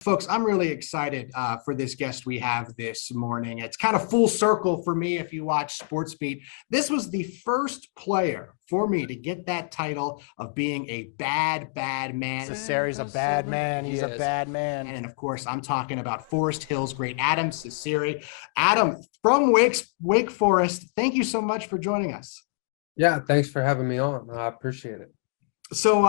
Folks, I'm really excited for this guest we have this morning. It's kind of full circle for me if you watch Sports Beat. This was the first player for me to get that title of being a bad man. Cecere's a bad man. He's a bad man. And of course, I'm talking about Forest Hill's great Adam Cecere. Adam, from Wake Forest, thank you so much for joining us. Yeah, thanks for having me on. I appreciate it. So,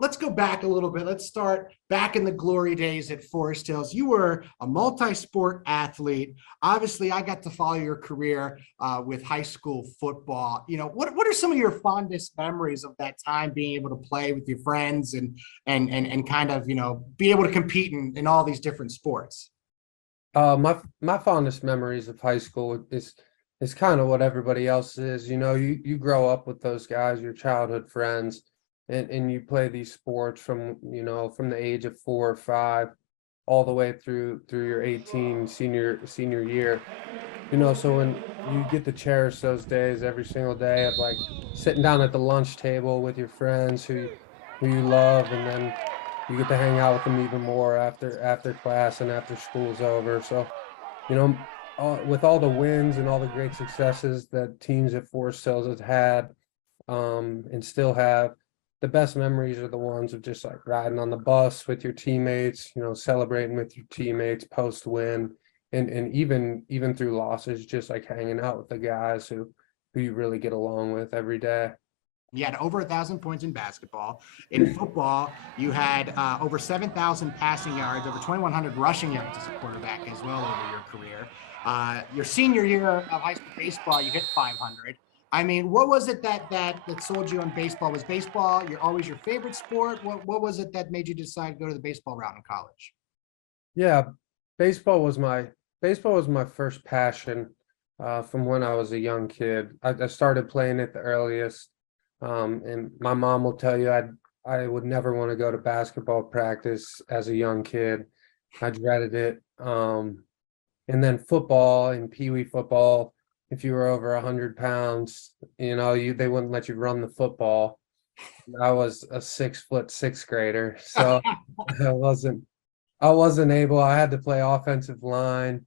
let's go back a little bit. Let's start back in the glory days at Forest Hills. You were a multi-sport athlete. Obviously, I got to follow your career with high school football. What are some of your fondest memories of that time, being able to play with your friends and kind of, be able to compete in all these different sports? My fondest memories of high school is kind of what everybody else is. You grow up with those guys, your childhood friends. And you play these sports from the age of 4 or 5 all the way through your 18 senior year. So when you get to cherish those days every single day of like sitting down at the lunch table with your friends who you love, and then you get to hang out with them even more after class and after school's over. So with all the wins and all the great successes that teams at Forest Hills has had and still have, the best memories are the ones of just like riding on the bus with your teammates, celebrating with your teammates post win, and even through losses, just like hanging out with the guys who you really get along with every day. You had over 1,000 points in basketball. In football, you had over 7,000 passing yards, over 2,100 rushing yards as a quarterback as well over your career. Your senior year of high school baseball, you hit 500. I mean, what was it that sold you on baseball? Was baseball always your favorite sport? What was it that made you decide to go to the baseball route in college? Yeah, baseball was my first passion from when I was a young kid. I started playing it the earliest, and my mom will tell you I would never want to go to basketball practice as a young kid. I dreaded it. And then football and pee-wee football. If you were over 100 pounds, they wouldn't let you run the football. I was a 6'6" sixth grader, so I wasn't able. I had to play offensive line,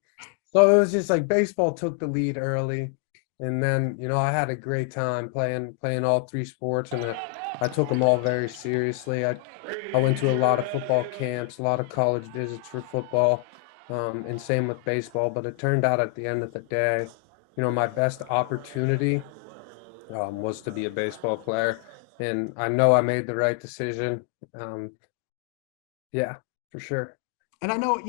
so it was just like baseball took the lead early, and then I had a great time playing all 3 sports, and I took them all very seriously. I went to a lot of football camps, a lot of college visits for football, and same with baseball. But it turned out at the end of the day, my best opportunity was to be a baseball player, and I know I made the right decision. Yeah, for sure. And I know,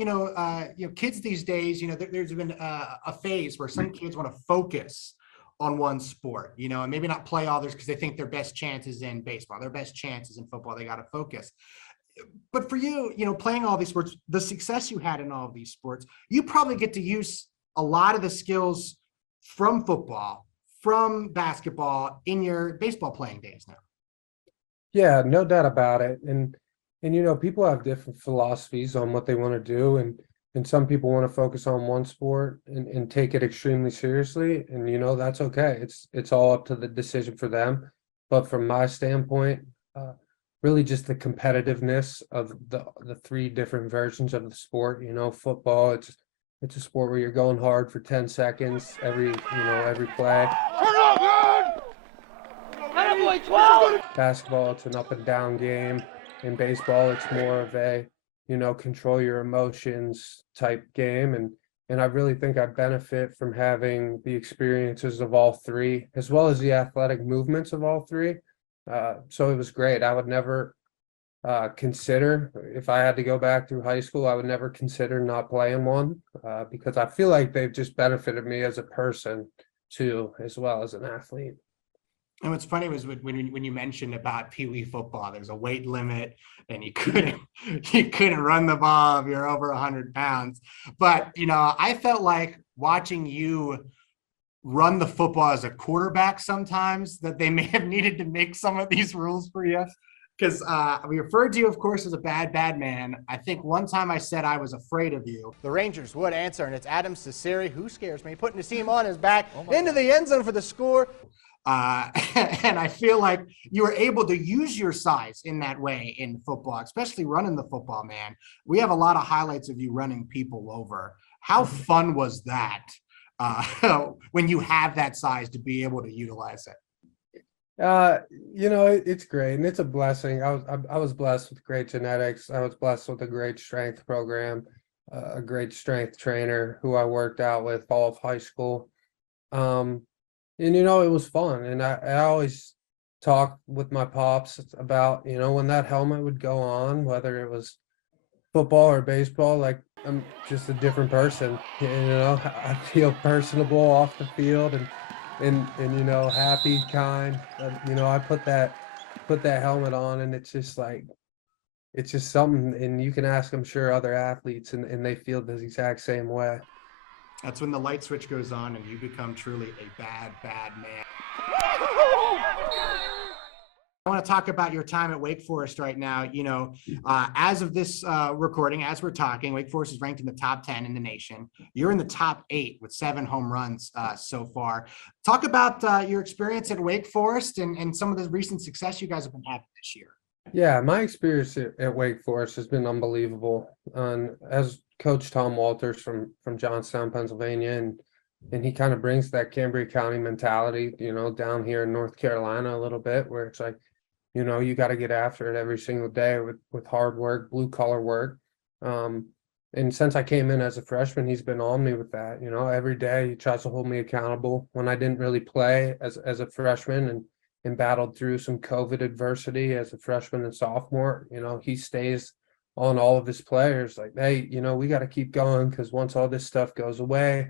kids these days, there's been a phase where some kids want to focus on one sport, and maybe not play others because they think their best chance is in baseball, their best chance is in football. They got to focus. But for you, playing all these sports, the success you had in all of these sports, you probably get to use a lot of the skills from football, from basketball in your baseball playing days now. Yeah, no doubt about it. And people have different philosophies on what they want to do, and some people want to focus on one sport and take it extremely seriously, and that's okay. It's all up to the decision for them. But from my standpoint, really just the competitiveness of the 3 different versions of the sport. Football, it's a sport where you're going hard for 10 seconds every play. Basketball, it's an up and down game. In baseball, it's more of a, control your emotions type game. And I really think I benefit from having the experiences of all 3, as well as the athletic movements of all 3. So it was great. I would never consider, if I had to go back through high school, I would never consider not playing one, because I feel like they've just benefited me as a person too, as well as an athlete. And what's funny was when you mentioned about pee-wee football, there's a weight limit and you couldn't run the ball if you're over 100 pounds. But, I felt like watching you run the football as a quarterback sometimes, that they may have needed to make some of these rules for you. Because we referred to you, of course, as a bad man. I think one time I said I was afraid of you. The Rangers would answer, and it's Adam Cecere, who scares me, putting his team on his back into the end zone for the score. And I feel like you were able to use your size in that way in football, especially running the football, man. We have a lot of highlights of you running people over. How fun was that when you have that size to be able to utilize it? Uh, it's great and it's a blessing. I was blessed with great genetics. I was blessed with a great strength program, a great strength trainer who I worked out with all of high school. Um, and it was fun. And I always talk with my pops about, when that helmet would go on, whether it was football or baseball, like I'm just a different person. I feel personable off the field and happy, kind. I put that helmet on and it's just like it's just something, and you can ask, I'm sure, other athletes and they feel the exact same way. That's when the light switch goes on and you become truly a bad, bad man. I want to talk about your time at Wake Forest right now. As of this recording, as we're talking, Wake Forest is ranked in the top 10 in the nation. You're in the top 8 with 7 home runs so far. Talk about your experience at Wake Forest and some of the recent success you guys have been having this year. Yeah, my experience at Wake Forest has been unbelievable. And as Coach Tom Walters from Johnstown, Pennsylvania, and he kind of brings that Cambria County mentality, down here in North Carolina a little bit, where it's like, you got to get after it every single day with hard work, blue collar work. Um, and since I came in as a freshman, he's been on me with that. Every day he tries to hold me accountable. When I didn't really play as a freshman and battled through some COVID adversity as a freshman and sophomore, he stays on all of his players like, hey, we got to keep going because once all this stuff goes away,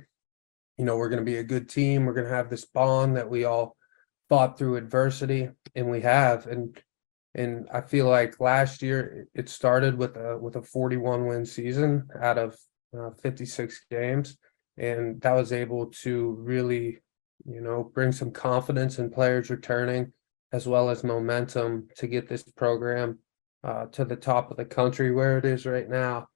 we're going to be a good team. We're going to have this bond that we all fought through adversity, and we have. And I feel like last year it started with a 41 win season out of 56 games, and that was able to really, bring some confidence in players returning, as well as momentum to get this program to the top of the country where it is right now.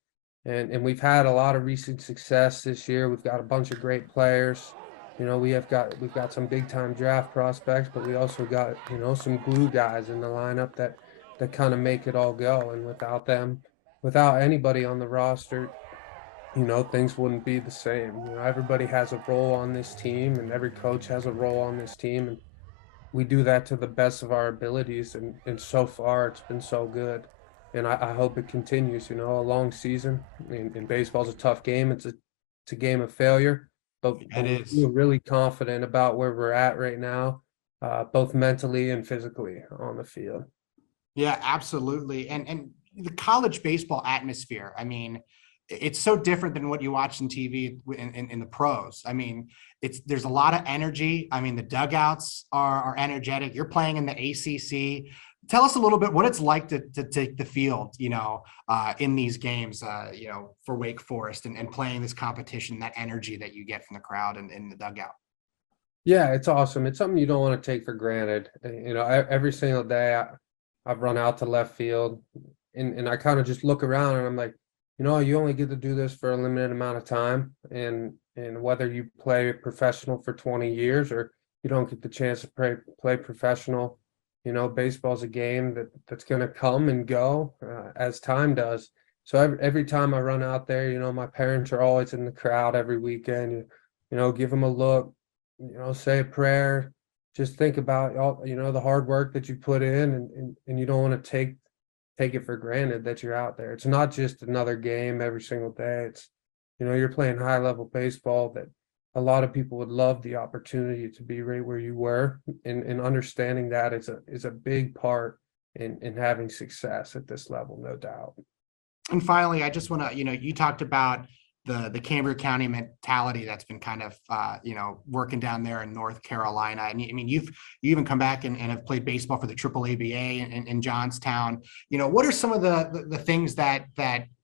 And we've had a lot of recent success this year. We've got a bunch of great players. We've got some big time draft prospects, but we also got, some glue guys in the lineup that kind of make it all go. And without them, without anybody on the roster, things wouldn't be the same. Everybody has a role on this team and every coach has a role on this team. And we do that to the best of our abilities. And so far it's been so good. And I hope it continues, a long season. And baseball's a tough game. It's a game of failure, but It we is. feel really confident about where we're at right now, both mentally and physically on the field. Yeah, absolutely. And the college baseball atmosphere, I mean, it's so different than what you watch on TV in the pros. I mean, there's a lot of energy. I mean, the dugouts are energetic. You're playing in the ACC. Tell us a little bit what it's like to take the field, in these games, for Wake Forest and playing this competition, that energy that you get from the crowd and in the dugout. Yeah, it's awesome. It's something you don't want to take for granted. Every single day I've run out to left field and I kind of just look around and I'm like, you only get to do this for a limited amount of time. And whether you play professional for 20 years or you don't get the chance to play professional, baseball's a game that's going to come and go as time does. So every time I run out there, my parents are always in the crowd every weekend. Give them a look, say a prayer, just think about all, the hard work that you put in and you don't want to take it for granted that you're out there. It's not just another game every single day. It's, you're playing high level baseball that a lot of people would love the opportunity to be right where you were, and understanding that is a big part in having success at this level, no doubt. And finally, I just want to, you talked about the Cambria County mentality that's been kind of, working down there in North Carolina. And I mean, you even come back and have played baseball for the Triple ABA in Johnstown. What are some of the things that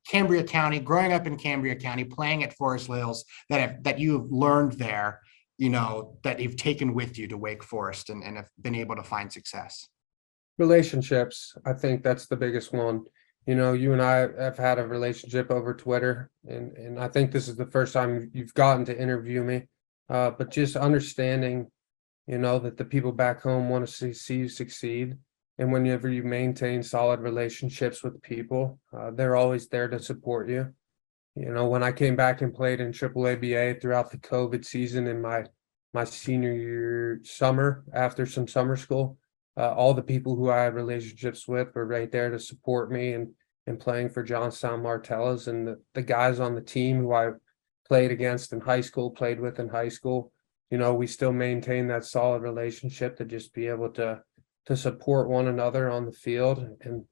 Cambria County, growing up in Cambria County, playing at Forest Hills, that you've learned there, that you've taken with you to Wake Forest and have been able to find success? Relationships, I think that's the biggest one. You and I have had a relationship over Twitter, and I think this is the first time you've gotten to interview me. But just understanding you know, that the people back home want to see you succeed. And whenever you maintain solid relationships with people, they're always there to support you. You know, when I came back and played in Triple ABA throughout the COVID season in my senior year summer after some summer school, all the people who I had relationships with were right there to support me and playing for Johnstown Martellas, and the guys on the team who I played against in high school, played with in high school. You know, we still maintain that solid relationship to just be able to support one another on the field. And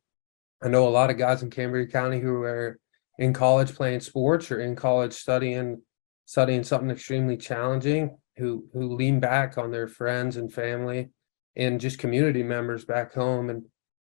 I know a lot of guys in Cambria County who are in college playing sports or in college studying something extremely challenging, who lean back on their friends and family and just community members back home. And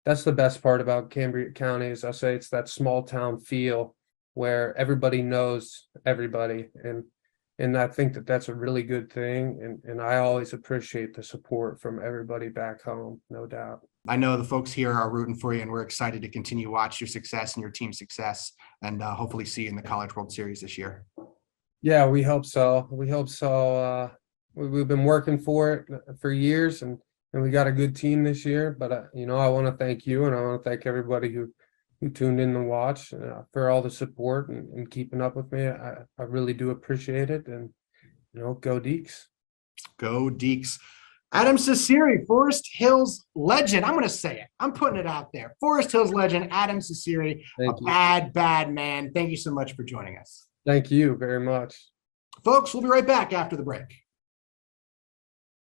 that's the best part about Cambria County, is I say it's that small town feel where everybody knows everybody. And I think that that's a really good thing. And I always appreciate the support from everybody back home, no doubt. I know the folks here are rooting for you, and we're excited to continue to watch your success and your team's success, and hopefully see you in the College World Series this year. Yeah, we hope so. We hope so. We've been working for it for years, and we got a good team this year. But you know, I want to thank you, and I want to thank everybody who tuned in to watch, for all the support and keeping up with me. I really do appreciate it. And you know, go Deeks. Go Deeks. Adam Cecere, Forest Hills legend. I'm going to say it. I'm putting it out there. Forest Hills legend, Adam Cecere, Thank you. bad man. Thank you so much for joining us. Thank you very much. Folks, we'll be right back after the break.